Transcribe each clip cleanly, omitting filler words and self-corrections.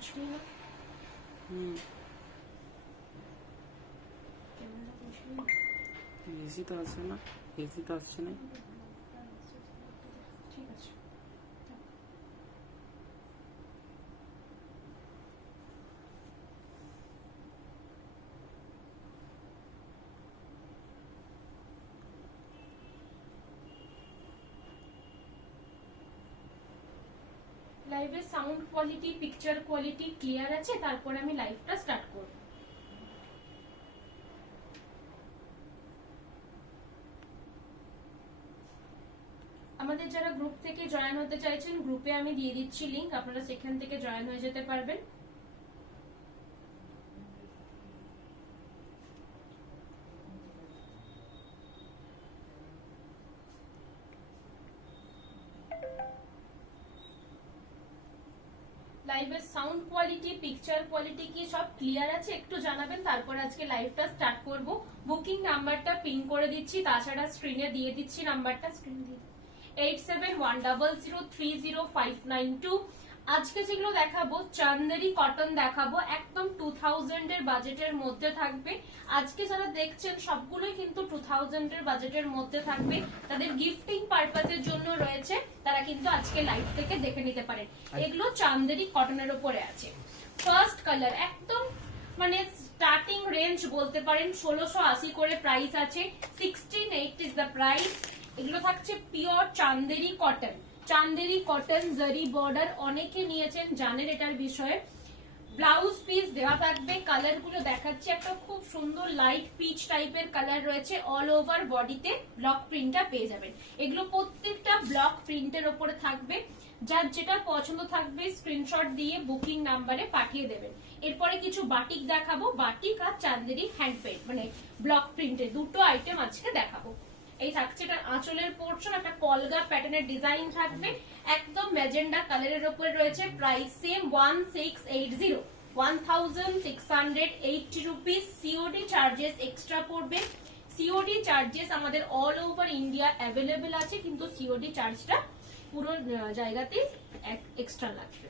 कुछ भी ना कैमरा कुछ भी ना इजी तो আছে না इजी তো আসছে না ঠিক আছে লাইভের sound quality picture quality clear আছে তারপরে আমি লাইভটা স্টার্ট করব আমাদের যারা গ্রুপ থেকে জয়েন হতে চাইছেন গ্রুপে আমি দিয়ে দিচ্ছি লিংক আপনারা সেখান থেকে জয়েন হয়ে যেতে পারবেন লাইভের সাউন্ড কোয়ালিটি পিকচার কোয়ালিটি কি সব ক্লিয়ার আছে একটু জানাবেন তারপর আজকে লাইভটা স্টার্ট করব বুকিং নাম্বারটা পিন করে দিচ্ছি তাছাড়া স্ক্রিনে দিয়ে দিচ্ছি নাম্বারটা স্ক্রিনে দিয়ে 8710030592 আজকে যেগুলো দেখাবো চান্দেরি কটন দেখাবো একদম 2000 এর বাজেটের মধ্যে থাকবে আজকে যারা দেখছেন সবগুলোই কিন্তু 2000 এর বাজেটের মধ্যে থাকবে তাদের গিফটিং পারপাসের জন্য রয়েছে তারা কিন্তু আজকে লাইভ থেকে দেখে নিতে পারেন এগুলো চান্দেরি কটনের উপরে আছে ফার্স্ট কালার একদম মানে স্টার্টিং রেঞ্জ বলতে পারেন 1680 করে প্রাইস আছে 168 ইজ দ্য প্রাইস এগুলো থাকছে পিওর চান্দেরি কটন জারি বর্ডার অনেকে নিয়েছেন জানেন এটার বিষয়ে ব্লাউজ পিস দেওয়া থাকবে কালার গুলো দেখাচ্ছে একটা খুব সুন্দর লাইট পিচ টাইপের কালার রয়েছে অল ওভার বডিতে ব্লক প্রিন্টটা পেয়ে যাবেন এগুলো প্রত্যেকটা ব্লক প্রিন্টের উপরে থাকবে যার যেটা পছন্দ থাকবে স্ক্রিনশট দিয়ে বুকিং নাম্বারে পাঠিয়ে দেবেন এরপরে কিছু বাটিক দেখাবো বাটিক আর চান্দেরি হ্যান্ড পেইন্ট মানে ব্লক প্রিন্টে দুটো আইটেম আজকে দেখাবো এই থাকছে এটা আঁচলের পোরশন একটা কলগা প্যাটার্নের ডিজাইন থাকবে একদম ম্যাজেন্ডা কালারের উপরে রয়েছে price same 1680 1680 rupees COD charges extra পড়বে সিওডি চার্জেস আমাদের অল ওভার ইন্ডিয়া অ্যাভেলেবেল আছে কিন্তু সিওডি চার্জটা পুরো জায়গাতে এক্সট্রা লাগবে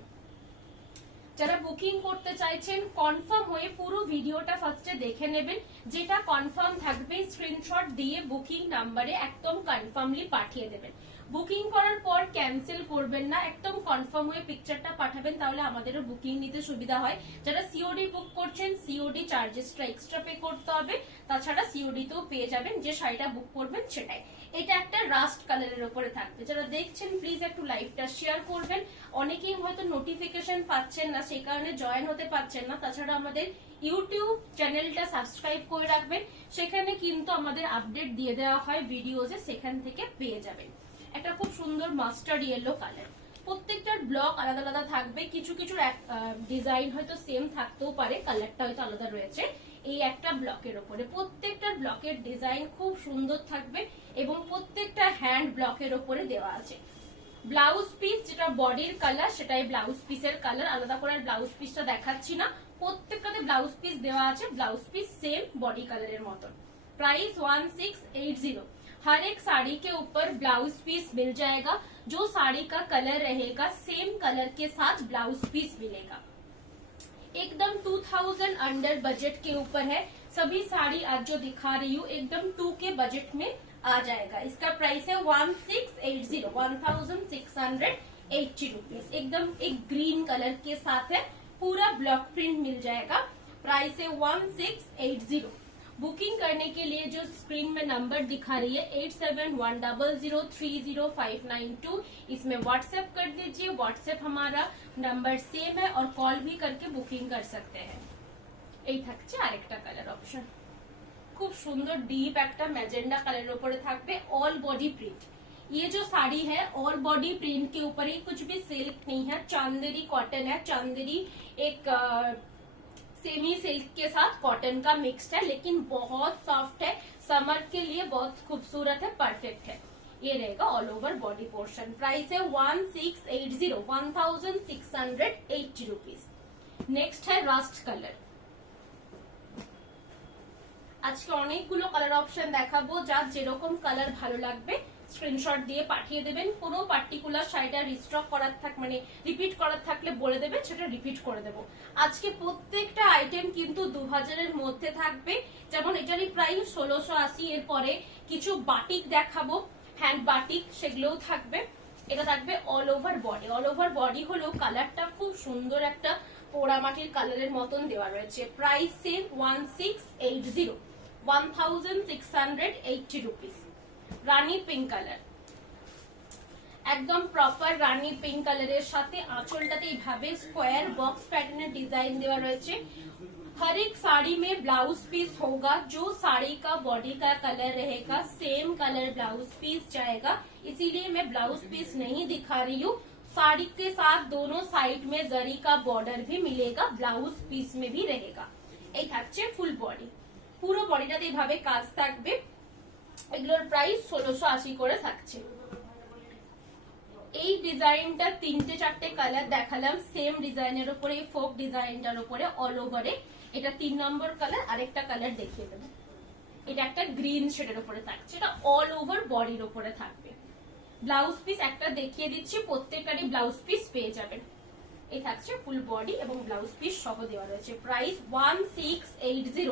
যারা বুকিং করতে চাইছেন কনফার্ম হয়ে পুরো ভিডিওটা ফার্স্টে দেখে নেবেন যেটা কনফার্ম থাকবে স্ক্রিনশট দিয়ে বুকিং নাম্বারে একদম কনফার্মলি পাঠিয়ে দেবেন বুকিং করার পর ক্যান্সেল করবেন না একদম কনফার্ম হয়ে পিকচারটা পাঠাবেন তাহলে আমাদেরও বুকিং নিতে সুবিধা হয় যারা সিওডি বুক করছেন সিওডি চার্জেসটা এক্সট্রা পে করতে হবে তাছাড়া সিওডি তেও পেয়ে যাবেন যে শাড়িটা বুক করবেন সেটাই এটা একটা রাস্ট কালারের উপরে থাকবে যারা দেখছেন প্লিজ একটু লাইভটা শেয়ার করবেন অনেকেই হয়তো নোটিফিকেশন পাচ্ছেন না সেই কারণে জয়েন হতে পারছেন না তাছাড়া আমাদের ইউটিউব চ্যানেলটা সাবস্ক্রাইব করে রাখবেন সেখানে কিন্তু আমাদের আপডেট দিয়ে দেওয়া হয় ভিডিওজে সেখান থেকে পেয়ে যাবেন একটা খুব সুন্দর মাস্টার্ড ইয়েলো কালার প্রত্যেকটার ব্লক আলাদা আলাদা থাকবে কিছু কিছু ডিজাইন হয়তো সেম থাকতেও পারে কালারটা হয়তো আলাদা রয়েছে এই একটা ব্লকের উপরে প্রত্যেকটার ব্লকের ডিজাইন খুব সুন্দর থাকবে এবং প্রত্যেকটা হ্যান্ড ব্লকের উপরে দেওয়া আছে ব্লাউজ পিস যেটা বডির কালার সেটাই ব্লাউজ পিসের কালার আলাদা করে ব্লাউজ পিসটা দেখাচ্ছি না প্রত্যেকটাতে ব্লাউজ পিস দেওয়া আছে blouse piece same body colour मत प्राइस 1680 हर एक साड़ी के ऊपर ब्लाउज पीस मिल जाएगा जो साड़ी का कलर रहेगा सेम कलर के साथ ब्लाउज पीस मिलेगा एकदम 2000 अंडर बजट के ऊपर है सभी साड़ी आज जो दिखा रही हूँ एकदम 2 के बजट में आ जाएगा इसका प्राइस है 1680 1680 रुपीज एकदम एक ग्रीन कलर के साथ है पूरा ब्लॉक प्रिंट मिल जाएगा प्राइस है 1680 बुकिंग करने के लिए जो स्क्रीन में नंबर दिखा रही है 8710030592 इसमें व्हाट्सएप कर दीजिए व्हाट्सएप हमारा नंबर सेम है और कॉल भी करके बुकिंग कर सकते हैं এই থাকছে আরেকটা কালার অপশন খুব সুন্দর ডিপ একটা ম্যাজেন্ডা কালারের উপরে থাকবে ऑल बॉडी प्रिंट ये जो साड़ी है ऑल बॉडी प्रिंट के ऊपर ही कुछ भी सिल्क नहीं है चांदेरी कॉटन है चांदेरी एक सेमी सिल्क के साथ कॉटन का मिक्स्ड है लेकिन बहुत सॉफ्ट है समर के लिए बहुत खूबसूरत है परफेक्ट है ये रहेगा all over body portion price है 1680 रुपीज नेक्स्ट है रास्ट कलर আজকে অনেকগুলো কালার অপশন দেখাবো যার যেরকম কালার ভালো লাগবে স্ক্রিনশট দিয়ে পাঠিয়ে দেবেন। কোনো পার্টিকুলার শাড়িটা রিস্টক করার মানে রিপিট করার থাকলে বলে দেবেন, সেটা রিপিট করে দেবো। আজকে প্রত্যেকটা আইটেম কিন্তু 2000-এর মধ্যে থাকবে। যেমন এটারই প্রাইস 1680। এর পরে কিছু বাটিক দেখাবো, হ্যান্ড বাটিক, সেগুলোও থাকবে। এটা থাকবে all over body. All over body হলো কালারটা খুব সুন্দর একটা পোড়ামাটির কালারের মতন দেওয়া রয়েছে। Price same 1680, 1680 rupees. Rani pink colour, একদম প্রপার রানী পিঙ্ক কালারের সাথে আঁচলটাতে এইভাবে স্কোয়ার বক্স প্যাটার্নের डिजाइन দেওয়া রয়েছে। हर एक साड़ी में ब्लाउज पीस होगा, जो साड़ी का बॉडी का कलर रहेगा सेम कलर ब्लाउज पीस जाएगा, इसीलिए मैं ब्लाउज पीस नहीं दिखा रही हूँ। साड़ी के साथ दोनों साइड में जरी का बॉर्डर भी मिलेगा, ब्लाउज पीस में भी रहेगा। এই থাকছে ফুল বডি, পুরো বডিটাতে এইভাবে কাজ থাকবে। এগুলোর প্রাইস 1680 করে থাকছে। এই ডিজাইনটা 3-4টে কালার দেখালাম সেম ডিজাইনের উপরে, ফোক ডিজাইনটার উপরে অল ওভারে। এটা 3 নম্বর কালার। আরেকটা কালার দেখিয়ে দেবো, এটা একটা গ্রিন শেডের উপরে থাকছে, এটা অল ওভার বডির উপরে থাকবে। ব্লাউজ পিস একটা দেখিয়ে দিচ্ছি, প্রত্যেকটারই ব্লাউজ পিস পেয়ে যাবেন। এই থাকছে ফুল বডি এবং ব্লাউজ পিস সহ দেওয়া রয়েছে। Price 1680,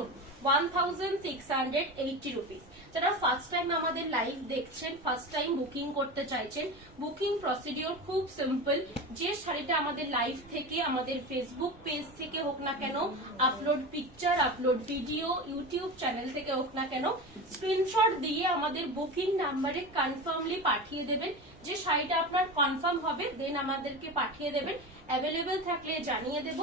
1680 rupees. যারা ফার্স্ট টাইম আমাদের লাইভ দেখছেন, ফার্স্ট টাইম বুকিং করতে চাইছেন, বুকিং প্রসিডিওর খুব সিম্পল। যে শাড়িটা আমাদের লাইভ থেকে, আমাদের ফেসবুক পেজ থেকে হোক না কেন, upload picture, upload video, YouTube channel থেকে হোক না কেন, স্ক্রিনশট দিয়ে আমাদের বুকিং নাম্বারে কনফার্মলি পাঠিয়ে দেবেন। যে শাড়িটা আপনার কনফার্ম হবে দেন আমাদেরকে পাঠিয়ে দেবেন। অ্যাভেলেবেল থাকলে জানিয়ে দেব।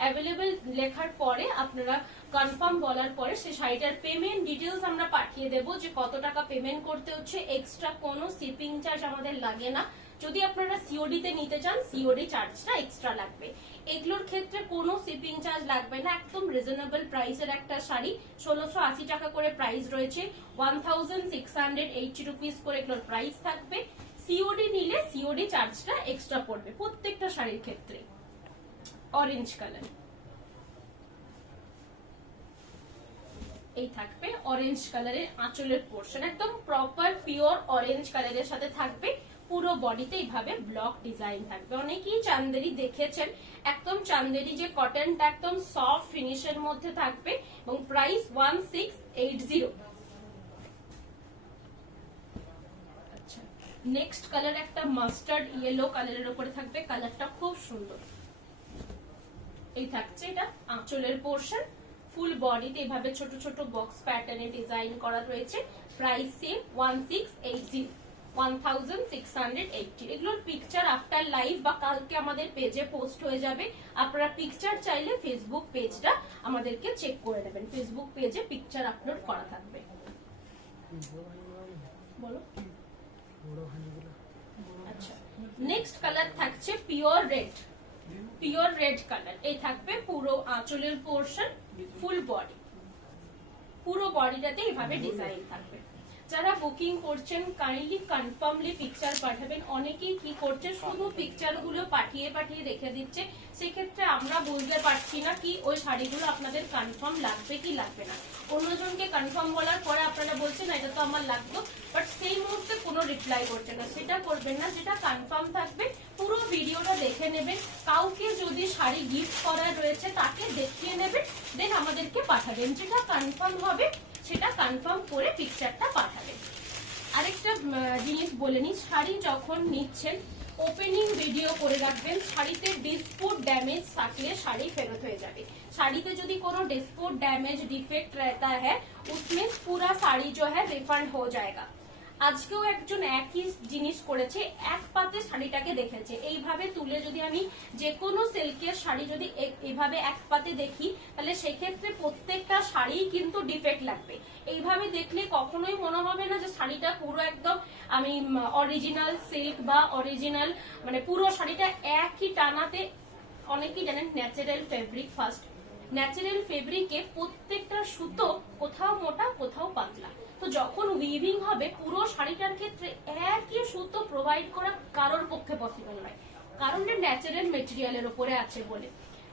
অ্যাভেলেবেল লেখার পরে আপনারা কনফার্ম বলার পরে সেই শাড়িটার পেমেন্ট ডিটেলস আমরা পাঠিয়ে দেব, যে কত টাকা পেমেন্ট করতে হচ্ছে। এক্সট্রা কোনো শিপিং চার্জ আমাদের লাগে না। যদি আপনারা সিওডি তে নিতে চান, সিওডি চার্জটা এক্সট্রা লাগবে। এগুলোর ক্ষেত্রে কোনো শিপিং চার্জ লাগবে না, একদম রিজনেবল প্রাইসের একটা শাড়ি। 1680 টাকা করে প্রাইস রয়েছে, 1680 রুপিস করে এগুলোর প্রাইস থাকবে। সিওডি নিলে সিওডি চার্জটা এক্সট্রা পড়বে প্রত্যেকটা শাড়ির ক্ষেত্রে। অরেঞ্জ কালার, এই থাকবে অরেঞ্জ কালারের আঁচলের পোর্শন, একদম প্রপার পিওর অরেঞ্জ কালারের সাথে থাকবে। পুরো বডিতে এইভাবে ব্লক ডিজাইন থাকবে। অনেকেই চান্দেরি দেখেছেন, একদম চান্দেরি যে কটনটা একদম সফট ফিনিশের মধ্যে থাকবে এবং প্রাইস 1680। আচ্ছা, নেক্সট কালার একটা মাস্টার্ড ইয়েলো কালারের উপরে থাকবে, কালারটা খুব সুন্দর। এই থাকছে এটা আঁচলের পোর্শন। ফুল বডিতে এভাবে ছোট ছোট বক্স প্যাটার্নে ডিজাইন করা রয়েছে। Price same 1680, 1680। এগুলোর পিকচার আফটার লাইভ বা কালকে আমাদের পেজে পোস্ট হয়ে যাবে। আপনারা পিকচার চাইলে ফেসবুক পেজটা আমাদেরকে চেক করে নেবেন, ফেসবুক পেজে পিকচার আপলোড করা থাকবে। বলো। আচ্ছা, নেক্সট কালার থাকছে pure red, pure red colour. এই থাকবে পুরো আঁচলের পোর্শন, ফুল বডি, পুরো বডিটাতে এইভাবে ডিজাইন থাকবে। যারা বুকিং করছেন কাইন্ডলি কনফার্মলি পিকচার পাঠাবেন। অনেকেই কি করছে, শুধু পিকচার গুলো পাঠিয়ে পাঠিয়ে রেখে দিচ্ছে, সেক্ষেত্রে আমরা বুঝতে পারছি না কি ওই শাড়িগুলো আপনাদের কনফার্ম লাগবে কি লাগবে না। অন্যজনকে কনফার্ম বলার পরে আপনারা বলছেন এটা তো আমার লাগতো, বাট সেই মুহূর্তে কোনো রিপ্লাই করছেন না। সেটা করবেন না, যেটা কনফার্ম থাকবে পুরো ভিডিওটা দেখে নেবেন। কাউকে যদি শাড়ি গিফট করা রয়েছে তাকে দেখিয়ে নেবেন, দেন আমাদেরকে পাঠাবেন। যেটা কনফার্ম হবে সেটা কনফার্ম করে পিকচারটা পাঠাবেন। আরেকটা জিনিস বলে নিই, শাড়ি যখন নিচ্ছেন ওপেনিং ভিডিও করে রাখবেন। শাড়িতে ডিসপুট ড্যামেজ থাকলে শাড়ি ফেরত হয়ে যাবে। শাড়িতে যদি কোনো डिस्पुट डैमेज डिफेक्ट रहता है उसमें पूरा साड़ी जो है रिफंड हो जाएगा। আজকেও একজন একই জিনিস করেছে, এক পাতে শাড়িটাকে দেখেছে। এইভাবে তুলে যদি আমি যে কোনো সিল্কের শাড়ি যদি এইভাবে এক পাতে দেখি, তাহলে সেক্ষেত্রে প্রত্যেকটা শাড়ি কিন্তু ডিফেক্ট লাগবে। এইভাবে দেখলে কখনোই মনে হবে না যে শাড়িটা পুরো একদম আমি অরিজিনাল সিল্ক বা অরিজিনাল, মানে পুরো শাড়িটা একই টানাতে। অনেকেই জানেন ন্যাচারাল ফেব্রিক ফার্স্ট, ন্যাচারাল ফেব্রিকে প্রত্যেকটা সুতো কোথাও মোটা কোথাও পাতলা। তো যখন উইভিং হবে পুরো শাড়িটার ক্ষেত্রে একই সুতো প্রোভাইড করা কারোর পক্ষে পসিবল নয়, কারণ এটা ন্যাচারাল মেটেরিয়ালের উপরে আছে বলে।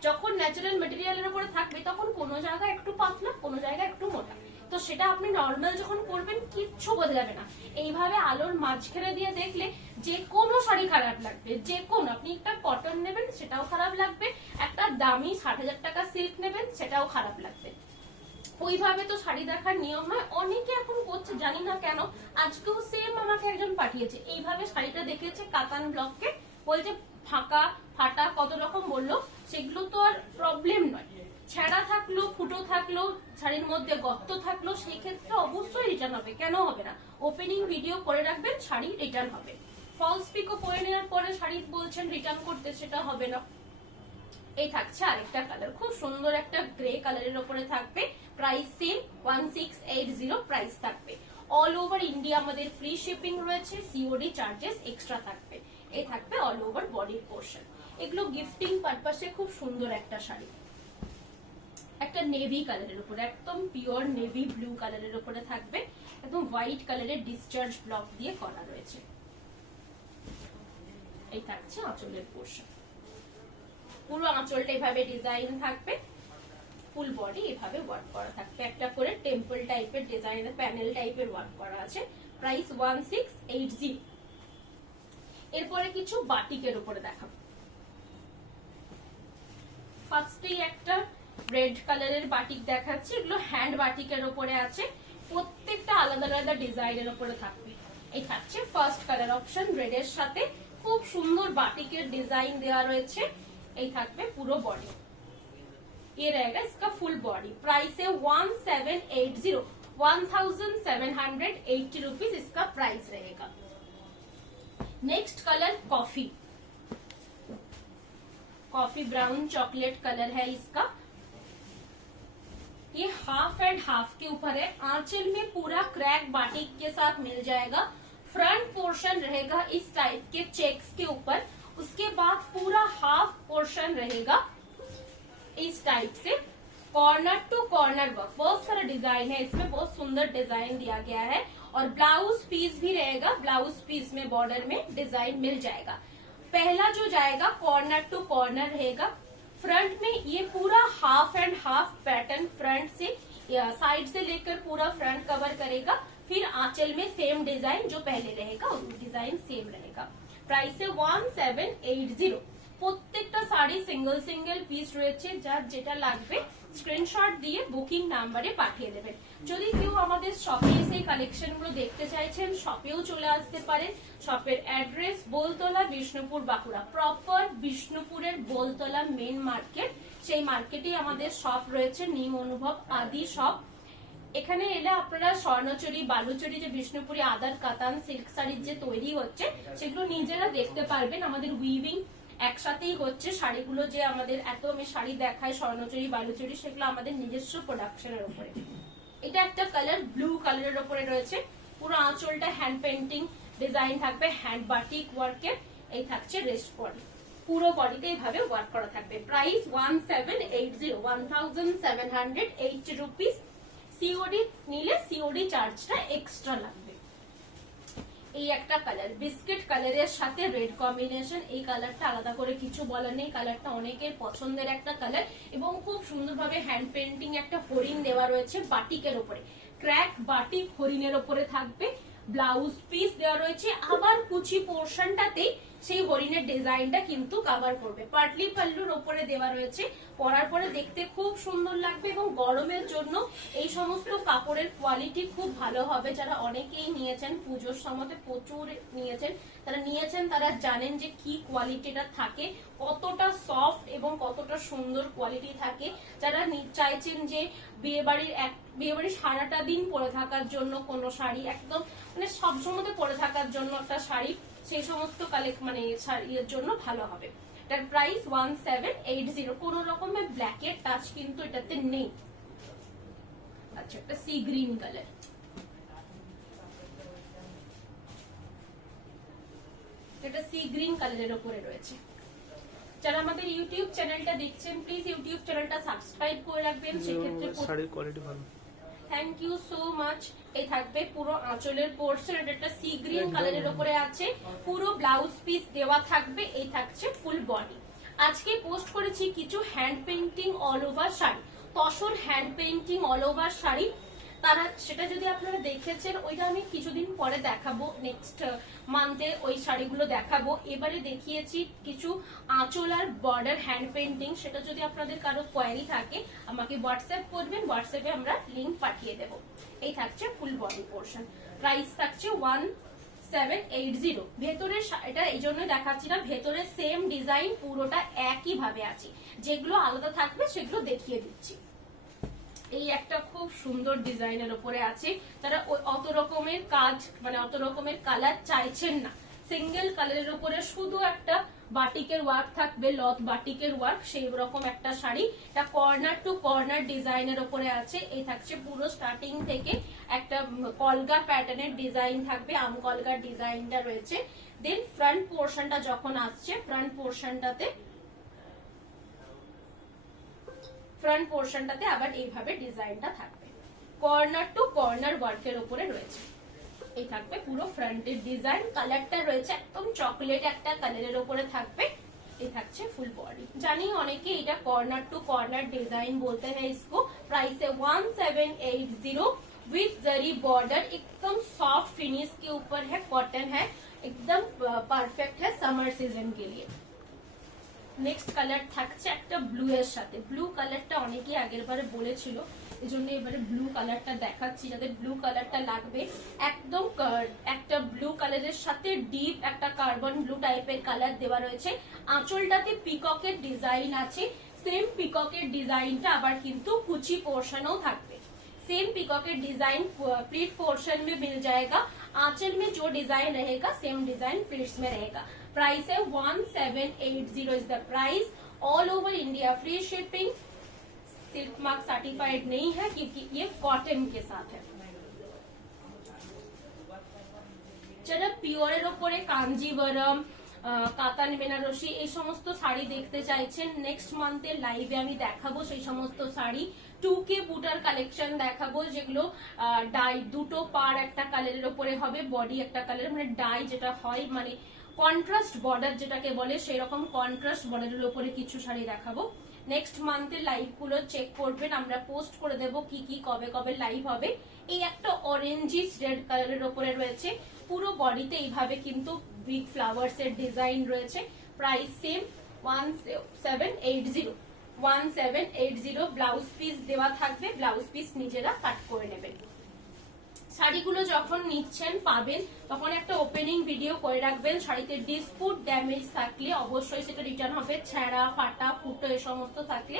যখন ন্যাচারাল মেটেরিয়ালের উপরে থাকবে তখন কোনো জায়গায় একটু পাতলা, কোনো জায়গায় একটু মোটা, তো সেটা আপনি নর্মাল যখন পরবেন কিচ্ছু বদলাবে না। এইভাবে আলোর মাঝখানে দিয়ে দেখলে যে কোনো শাড়ি খারাপ লাগবে, যে কোনো, আপনি একটা কটন নেবেন সেটাও খারাপ লাগবে, একটা দামি 60,000 টাকা সিল্ক নেবেন সেটাও খারাপ লাগবে। ওইভাবে তো শাড়ি দেখার নিয়ম নয়, অনেকে এখন করছে জানি না কেন। আজকেও সেম আমাকে একজন পাঠিয়েছে, এইভাবে শাড়িটা দেখেছে কাতান ব্লককে, বলছে ফাঁকা ফাটা কত রকম বললো, সেগুলো তো আর প্রবলেম নয়। ছেঁড়া থাকলো, ফুটো থাকলো, শাড়ির মধ্যে গর্ত থাকলো, সেই ক্ষেত্রে অবশ্যই রিটার্ন হবে, কেন হবে না? ওপেনিং ভিডিও করে রাখবেন, শাড়ি রিটার্ন হবে। ফলস পিকো পরে নেওয়ার পরে শাড়ি বলছেন রিটার্ন করতে, সেটা হবে না। এই থাকছে আরেকটা কালার, খুব সুন্দর একটা গ্রে কালারের উপরে থাকবে, প্রাইস সেম 1680 প্রাইস থাকবে। অল ওভার ইন্ডিয়া আমাদের ফ্রি শিপিং রয়েছে, সিওডি চার্জেস এক্সট্রা থাকবে। এই থাকবে অল ওভার বডির পোর্শন। এগুলো গিফটিং পারপাসে খুব সুন্দর একটা শাড়ি, একটা নেভি কালারের উপরে, একদম পিওর নেভি ব্লু কালারের উপরে থাকবে, একদম হোয়াইট কালারের ডিসচার্জ ব্লক দিয়ে করা রয়েছে। এই থাকছে আঁচলের পোর্শন, পুরো আঁচলটা এভাবে ডিজাইন থাকবে, ফুল বডি এভাবে ওয়ার্ক করা থাকবে, একটা করে টেম্পল টাইপের ডিজাইনের প্যানেল টাইপের ওয়ার্ক করা আছে। প্রাইস 1680। এরপরে কিছু বাটিকের উপরে দেখাবো। ফার্স্টেই একটা রেড কালারের বাটিক দেখাচ্ছি, এগুলো হ্যান্ড বাটিকের উপরে আছে, প্রত্যেকটা আলাদা আলাদা ডিজাইনের উপরে থাকবে। এই থাকছে ফার্স্ট কালার অপশন, রেড এর সাথে খুব সুন্দর বাটিকের ডিজাইন দেওয়া রয়েছে। এই থাকবে পুরো বডি, ये रहेगा इसका फुल बॉडी। प्राइस है 1780, 1780 रुपीज इसका प्राइस रहेगा। Next colour coffee, coffee brown chocolate colour है इसका। ये हाफ एंड हाफ के ऊपर है, आंचल में पूरा क्रैक बाटिक के साथ मिल जाएगा। फ्रंट पोर्शन रहेगा इस टाइप के चेक्स के ऊपर, उसके बाद पूरा हाफ पोर्शन रहेगा इस टाइप से कॉर्नर टू कॉर्नर वर्क, बहुत सारा डिजाइन है इसमें, बहुत सुंदर डिजाइन दिया गया है। और ब्लाउज पीस भी रहेगा, ब्लाउज पीस में बॉर्डर में डिजाइन मिल जाएगा। पहला जो जाएगा कॉर्नर टू कॉर्नर रहेगा, फ्रंट में ये पूरा half and half pattern, front से साइड से लेकर पूरा फ्रंट कवर करेगा। फिर आंचल में सेम डिजाइन जो पहले रहेगा वो डिजाइन सेम रहेगा। प्राइस है 1780। প্রত্যেকটা শাড়ি সিঙ্গেল সিঙ্গেল পিস রয়েছে, যার যেটা লাগবে স্ক্রিনশট দিয়ে বুকিং নাম্বারে পাঠিয়ে দেবেন। যদি কেউ আমাদের শপে এসে কালেকশন গুলো দেখতে চাইছেন, শপেও চলে আসতে পারেন। শপের অ্যাড্রেস বোলতলা, বিষ্ণুপুর, বাঁকুড়া, প্রপার বিষ্ণুপুরের বোলতলা মেন মার্কেট, সেই মার্কেটেই আমাদের শপ রয়েছে, নিউ অনুভব আদি শপ। এখানে এলে আপনারা স্বর্ণচুরি, বালুচুরি, যে বিষ্ণুপুরি আদার কাতান সিল্ক শাড়ির যে তৈরি হচ্ছে সেগুলো নিজেরা দেখতে পারবেন। আমাদের উইভিং একসাথেই হচ্ছে, শাড়িগুলো যে আমাদের এত আমি শাড়ি দেখাই স্বর্ণচুরি বালুচুরি, সেগুলো আমাদের নিজস্ব প্রোডাকশনের উপরে। এটা একটা কালার ব্লু কালারের উপরে রয়েছে, পুরো আঁচলটা হ্যান্ড পেন্টিং ডিজাইন থাকবে, হ্যান্ড বাটিক ওয়ার্কের। এই থাকছে রেস্ট বডি, পুরো বডিতে এইভাবে ওয়ার্ক করা থাকবে। Price 1780, 1780 rupees. সিওডি নিলে সিওডি চার্জটা এক্সট্রা লাগবে। এই একটা কালার বিস্কিট কালারের সাথে রেড কম্বিনেশন, এই কালারটা আলাদা করে কিছু বলার নেই, কালারটা অনেকের পছন্দের একটা কালার এবং খুব সুন্দরভাবে হ্যান্ড পেন্টিং একটা হরিণ দেওয়া রয়েছে বাটিকের উপরে, ক্র্যাক বাটিক হরিণের উপরে থাকবে। ব্লাউজ পিস দেওয়া রয়েছে, আবার কুচি পোর্শনটাতেই সেই হরিণের ডিজাইনটা কিন্তু কভার করবে। পাটলি পাল্লুর উপরে দেওয়া রয়েছে, পরার পরে দেখতে খুব সুন্দর লাগবে এবং গরমের জন্য এই সমস্ত কাপড়ের কোয়ালিটি খুব ভালো হবে। যারা অনেকেই নিয়েছেন, পুজোর সময়তে প্রচুর নিয়েছেন, তারা জানেন যে কি কোয়ালিটিটা থাকে, কতটা সফট এবং কতটা সুন্দর কোয়ালিটি থাকে। যারা চাইছেন যে বিয়ে বাড়ির সারাটা দিন পরে থাকার জন্য কোনো শাড়ি, একদম মানে সবসময় পরে থাকার জন্য একটা শাড়ি, সেই সমস্ত শাড়ির জন্য ভালো হবে। এটার প্রাইস 1780। কোন রকমের ব্ল্যাকের টাচ কিন্তু এটাতে নেই। আচ্ছা, একটা সি গ্রিন কালার, এটা সি গ্রিন কালারের উপরে রয়েছে। যারা আমাদের ইউটিউব চ্যানেলটা দেখছেন প্লিজ ইউটিউব চ্যানেলটা সাবস্ক্রাইব করে রাখবেন, সেক্ষেত্রে শাড়ির কোয়ালিটি ভালো। Thank you so much. এই থাকবে পুরো আঁচলের পোর্শন, এটা একটা সি গ্রিন কালারের উপরে আছে, পুরো ব্লাউজ পিস দেওয়া থাকবে। এই থাকছে ফুল বডি। আজকে পোস্ট করেছি কিছু hand painting all over sari, tussar hand painting all over sari, তারা সেটা যদি আপনারা দেখেছেন ওইটা আমি কিছুদিন পরে দেখাবো, নেক্সট মান্থে ওই শাড়িগুলো দেখাবো। এবারে দেখিয়েছি কিছু আঁচল আর বর্ডার হ্যান্ড পেন্টিং, সেটা যদি আপনাদের কারো কোয়ারি থাকে আমাকে হোয়াটসঅ্যাপ করবেন, হোয়াটসঅ্যাপে আমরা লিংক পাঠিয়ে দেব। এই থাকছে ফুল বডি পোর্শন, প্রাইস থাকছে 1780। ভেতরের এটা এই জন্য দেখাচ্ছি না, ভেতরে সেম ডিজাইন পুরোটা একই ভাবে আছে, যেগুলো আলাদা থাকবে সেগুলো দেখিয়ে দিচ্ছি। এই একটা খুব সুন্দর ডিজাইনের উপরে আছে, তারা অত রকমের কাজ মানে অত রকমের কালার চাইছেন না, সিঙ্গেল কালারের উপরে শুধু একটা বাটিকের ওয়ার্ক থাকবে, লট বাটিকের ওয়ার্ক, সেই রকম একটা শাড়ি। এটা কর্নার টু কর্নার ডিজাইনের উপরে আছে। এই থাকছে পুরো স্টার্টিং থেকে একটা কলগা প্যাটার্নের ডিজাইন থাকবে, আম কলগার ডিজাইনটা রয়েছে। দেন ফ্রন্ট পোর্শনটা যখন আসছে, ফ্রন্ট পোর্শনটাতে আবার এইভাবে ডিজাইনটা থাকবে, কর্নার টু কর্নার ওয়ার্কের উপরে রয়েছে। এই থাকবে পুরো ফ্রন্টের ডিজাইন, কালারটা রয়েছে একদম চকলেট একটা কালারের উপরে থাকবে। এই থাকছে ফুল বডি। জানি অনেকে এটা কর্নার টু কর্নার ডিজাइन बोलते हैं इसको। प्राइस है 1780 विथ जरी बॉर्डर, एकदम सॉफ्ट फिनिश के ऊपर है, कॉटन है, एकदम परफेक्ट है समर सीजन के लिए। নেক্সট কালার থাকছে একটা ব্লু এর সাথে, ব্লু কালারটা অনেকেই আগের বারে বলেছিল, এই জন্য এবারে ব্লু কালারটা দেখাচ্ছি। যাদের ব্লু কালারটা লাগবে, একদম একটা ব্লু কালারের সাথে ডিপ একটা কার্বন ব্লু টাইপের কালার দেওয়া রয়েছে। আঁচলটাতে পিককের ডিজাইন আছে, সেম পিককের ডিজাইনটা আবার কিন্তু কুচি পোর্শনও থাকবে। सेम पिकॉकेट डिजाइन प्लीट पोर्शन में मिल जाएगा, आंचल में जो डिजाइन रहेगा सेम डिजाइन प्लीट्स में रहेगा। प्राइस है 1780 is the price, all over India free shipping, silk mark certified नहीं है क्योंकि ये कॉटन के साथ है। যারা পিওরের উপরে কাঞ্জিবরম, কাতান বেনারসি এই সমস্ত শাড়ি দেখতে চাইছেন, নেক্সট মান্থের লাইভে আমি দেখাবো সেই সমস্ত শাড়ি। 2K বুটার কালেকশন দেখাবো, যেগুলো ডাই দুটো পার একটা কালারের উপরে হবে, বডি একটা কালার, মানে ডাই যেটা হয় মানে কন্ট্রাস্ট বর্ডার যেটাকে বলে, সেই রকম কন্ট্রাস্ট বর্ডারের উপরে কিছু শাড়ি দেখাবো। নেক্সট মান্থের লাইভ গুলো চেক করবেন, আমরা পোস্ট করে দেব কি কি কবে কবে লাইভ হবে। এই একটা অরেঞ্জিস রেড কালারের উপরে রয়েছে, পুরো বডিতে এইভাবে কিন্তু বিগ ফ্লাওয়ার্স এর ডিজাইন রয়েছে। Price same 1780। ব্লাউজ পিস দেওয়া থাকবে, ব্লাউজ পিস নিজেরা কাট করে নেবেন। শাড়িগুলো যখন নিচ্ছেন পাবেন তখন একটা ওপেনিং ভিডিও করে রাখবেন। শাড়িতে ডিসপুট ড্যামেজ থাকলে অবশ্যই সেটা রিটার্ন হবে, ছেঁড়া ফাটা ফুটো এই সমস্ত থাকলে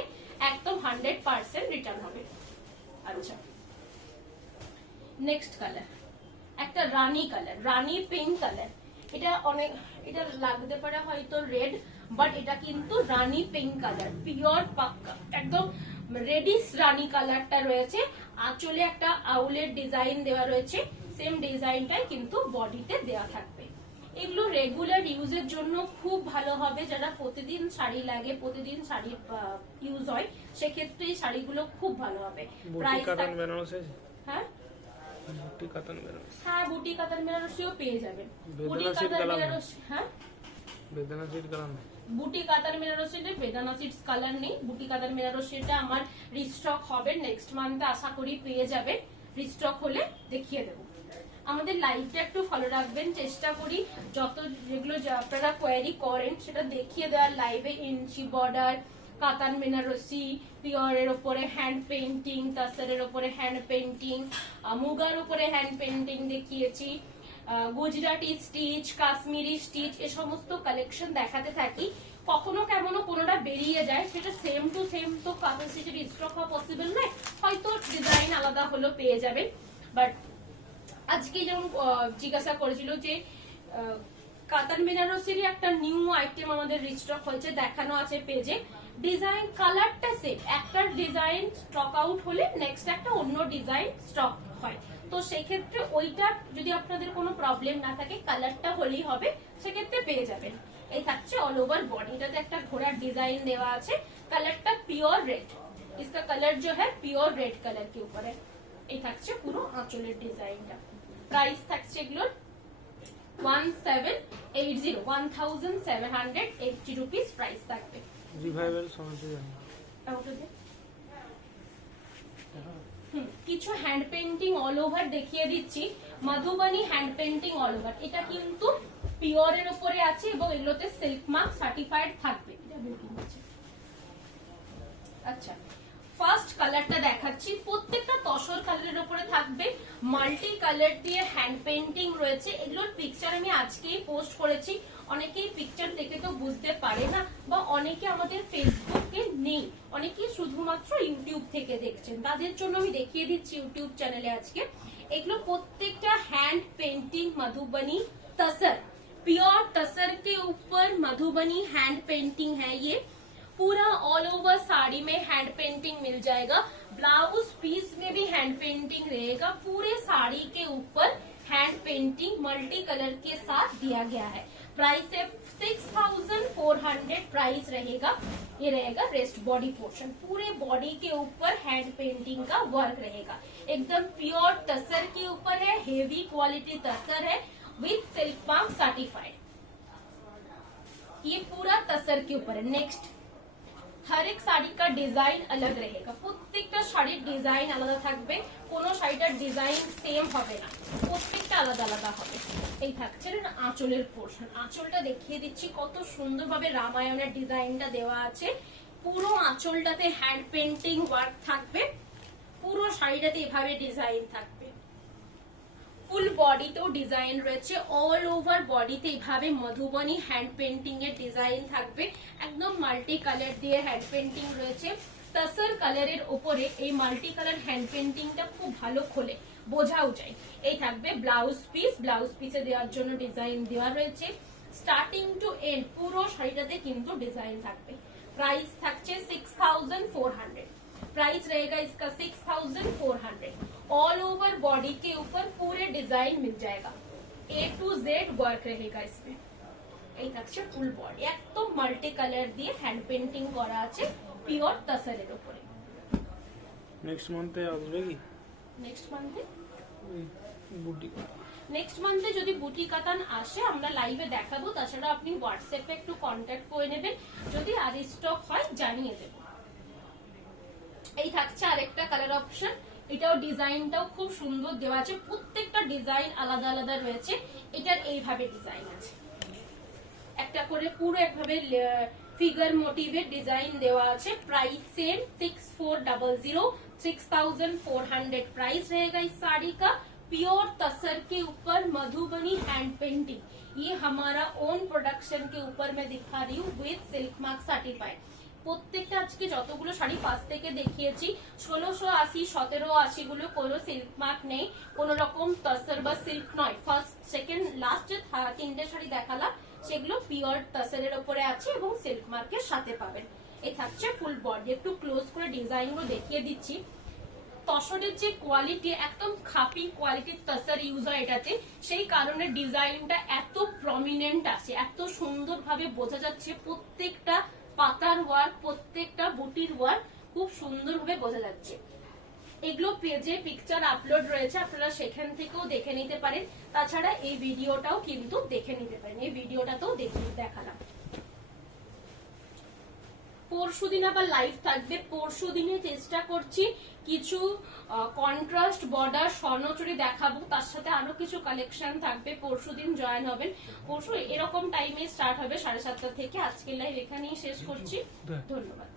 একদম 100% রিটার্ন হবে। আচ্ছা, নেক্সট কালার একটা রানী কালার, রানী পিঙ্ক কালার। এটা লাগতে পারে হয়তো রেড, বাট এটা কিন্তু রানী পিঙ্ক কালার, পিওর পাক্কা একদম রেডিশ রানী কালারটা রয়েছে। আঁচলে একটা আউলের ডিজাইন দেওয়া রয়েছে, সেম ডিজাইনটাই কিন্তু বডিতে দেওয়া থাকবে। এগুলো রেগুলার ইউজের জন্য খুব ভালো হবে, যারা প্রতিদিন শাড়ি লাগে, প্রতিদিন শাড়ি ইউজ হয়, সেক্ষেত্রে এই শাড়িগুলো খুব ভালো হবে। প্রাইস হ্যাঁ হ্যাঁ বুটি কাতান বেনারসিও পেয়ে যাবেন। বুটি কাতান বেনারসি, হ্যাঁ বেদানা সিড কালার, বুটি কাতান বেনারসিতে বেদানা সিডস কালার নেই। বুটি কাতান বেনারসিটা আমার রিস্টক হবে নেক্সট মান্থে, আশা করি পেয়ে যাবে। রিস্টক হলে দেখিয়ে দেবো। আমাদের লাইভটা একটু ফলো রাখবেন, চেষ্টা করি যত যেগুলো আপনারা কোয়ারি করেন সেটা দেখিয়ে দেওয়ার লাইভে। ইঞ্চি বর্ডার, কাতান বেনারসি, পিওরের উপরে হ্যান্ড পেন্টিং, তাসরের উপরে হ্যান্ড পেন্টিং, মুগার উপরে হ্যান্ড পেন্টিং দেখিয়েছি, গুজরাটি স্টিচ, কাশ্মীরি স্টিচ, এ সমস্ত কালেকশন দেখাতে থাকি। কখনো কেমনও কোনোটা বেরিয়ে যায়, সেটা সেম টু সেম তো কাতান স্টিচের স্টক হওয়া পসিবল নয়, হয়তো ডিজাইন আলাদা হলো পেয়ে যাবেন। বাট আজকে যেমন জিজ্ঞাসা করেছিল যে কাতান বেনারসির একটা নিউ আইটেম আমাদের রিস্টক হয়েছে, দেখানো আছে পেজে। ডিজাইন কালারটা সেম, একটা ডিজাইন স্টক আউট হলে নেক্সট একটা অন্য ডিজাইন স্টক হয়, তো সেক্ষেত্রে ওইটা যদি আপনাদের কোনো প্রবলেম না থাকে, কালারটা হলেই হবে, সেক্ষেত্রে পেয়ে যাবেন। এই থাকছে অল ওভার বডিটাতে একটা ঘোড়ার ডিজাইন দেওয়া আছে, কালারটা পিওর রেড, इसका कलर जो है प्योर रेड कलर के ऊपर है। এই থাকছে পুরো আঁচলের ডিজাইনটা। প্রাইস থাকছে এগুলোর 1780 রুপিস প্রাইস থাকবে। রিভাইভাল সমস্যা জানি কিছু হ্যান্ড পেন্টিং অল ওভার দেখিয়ে দিচ্ছি, Madhubani hand painting all over. এটা কিন্তু পিওরের উপরে আছে এবং এগুলোতে সিল্ক মার্ক সার্টিফাইড থাকবে। আচ্ছা, ফার্স্ট কালারটা দেখাচ্ছি, প্রত্যেকটা তসর কালারের উপরে থাকবে, মাল্টি কালার দিয়ে হ্যান্ড পেন্টিং রয়েছে। এগুলোর পিকচার আমি আজকেই পোস্ট করেছি, অনেকেই পিকচার দেখে তো বুঝতে পারে না, বা অনেকে আমাদের ফেসবুকে নেই, অনেকেই শুধুমাত্র ইউটিউব থেকে দেখছেন, তাদের জন্য আমি দেখিয়ে দিচ্ছি ইউটিউব চ্যানেলে আজকে। এগুলো প্রত্যেকটা हैंड पेंटिंग मधुबनी तसर, प्योर तसर के ऊपर मधुबनी हैंड पेंटिंग है। ये पूरा ऑल ओवर साड़ी में हैंड पेंटिंग मिल जाएगा, ब्लाउज पीस में भी हैंड पेंटिंग रहेगा, पूरे साड़ी के ऊपर हैंड पेंटिंग मल्टी कलर के साथ दिया गया है। प्राइस है 6400 प्राइस रहेगा। ये रहेगा रेस्ट बॉडी पोर्शन, पूरे बॉडी के ऊपर हैंड पेंटिंग का वर्क रहेगा, एकदम प्योर तसर के ऊपर है, हेवी क्वालिटी तसर है विथ सिल्क मार्क सर्टिफाइड। ये पूरा तसर के ऊपर है। नेक्स्ट, हर एक শাড়ি का ডিজাইন अलग रहेगा, প্রত্যেকটা শাড়ির ডিজাইন আলাদা থাকবে, কোনো শাড়িটার ডিজাইন সেম হবে না, প্রত্যেকটা আলাদা আলাদা হবে। এই থাকছে না আঁচলের পোর্শন, আঁচলটা দেখিয়ে দিচ্ছি কত সুন্দরভাবে রামায়ণের ডিজাইনটা দেওয়া আছে, পুরো আঁচলটাতে হ্যান্ড পেন্টিং ওয়ার্ক থাকবে, পুরো শাড়িটাতে এভাবে ডিজাইন থাকবে, ফুল বডিতেও ডিজাইন রয়েছে, অল ওভার বডিতে এইভাবে মধুবনী হ্যান্ড পেন্টিং এর ডিজাইন থাকবে, একদম মাল্টি কালার দিয়ে হ্যান্ড পেন্টিং রয়েছে। তসর কালারের উপরে এই মাল্টি কালার হ্যান্ড পেন্টিংটা খুব ভালো খোলে, বোঝাও যায়। এই থাকবে ব্লাউজ পিস, ব্লাউজ পিসে দেওয়ার জন্য ডিজাইন দেওয়া রয়েছে, স্টার্টিং টু এন্ড পুরো শাড়িটাতে কিন্তু ডিজাইন থাকবে। প্রাইস থাকছে 6400, प्राइस रहेगा इसका 6400। ऑल ओवर बॉडी के ऊपर पूरे डिजाइन मिल जाएगा, A to Z वर्क रहेगा इसमें। এই থাকছে ফুল বডি, একদম মাল্টি কালার দিয়ে হ্যান্ড পেন্টিং করা আছে পিওর তসরের উপরে। নেক্সট মান্থে আসবে কি? নেক্সট মান্থে বুটি, নেক্সট মান্থে যদি বুটি কাতান আসে আমরা লাইভে দেখাবো, তাছাড়া আপনি হোয়াটসঅ্যাপে একটু কন্ট্যাক্ট করে নেবেন, যদি আর স্টক হয় জানিয়ে দেব। এই থাকছে আরেকটা কালার অপশন, এটাও ডিজাইনটাও খুব সুন্দর দেওয়া আছে, প্রত্যেকটা ডিজাইন আলাদা আলাদা রয়েছে। এটার এইভাবে ডিজাইন আছে, একটা করে পুরো একভাবে ফিগার মোটিভের ডিজাইন দেওয়া আছে। प्राइस सेम 6400, 6400 प्राइस रहेगा इस साड़ी का। प्योर तसर के ऊपर मधुबनी हैंड पेंटिंग, ये हमारा ओन प्रोडक्शन के ऊपर मैं दिखा रही हूँ विथ सिल्क मार्क सर्टिफाइड। প্রত্যেকটা আজকে যতগুলো শাড়ি পাশ থেকে দেখিয়েছি 1680, 1780 গুলো কোনো সিল্ক মার্ক নেই, কোন রকম তসর বা সিল্ক নয়। ফার্স্ট, সেকেন্ড, লাস্ট যে তিনটে শাড়ি দেখালাম সেগুলো পিওর তসরের উপরে আছে এবং সিল্ক মার্কের সাথে পাবেন। এই থাকছে ফুল বডি, একটু ক্লোজ করে ডিজাইন গুলো দেখিয়ে দিচ্ছি। তসরের যে কোয়ালিটি, একদম খাপি কোয়ালিটির তসর ইউজ হয় এটাতে, সেই কারণে ডিজাইনটা এত প্রমিনেন্ট আছে, এত সুন্দরভাবে বোঝা যাচ্ছে, প্রত্যেকটা পাতার ওয়ার্ক, প্রত্যেকটা বুটির ওয়ার্ক খুব সুন্দরভাবে বোঝা যাচ্ছে। এগুলো পেজে পিকচার আপলোড রয়েছে, আপনারা সেখান থেকেও দেখে নিতে পারেন, তাছাড়া এই ভিডিওটাও কিন্তু দেখে নিতে পারেন, এই ভিডিওটাতেও দেখালাম। পরশুদিন আবার লাইভ থাকবে, পরশুদিনে চেষ্টা করছি কিছু কন্ট্রাস্ট বর্ডার স্বর্ণচুরি দেখাবো, তার সাথে আরো কিছু কালেকশন থাকবে। পরশুদিন জয়েন হবেন, পরশু এরকম টাইমে স্টার্ট হবে 7:30 থেকে। আজকের লাইভ এখানেই শেষ করছি, ধন্যবাদ।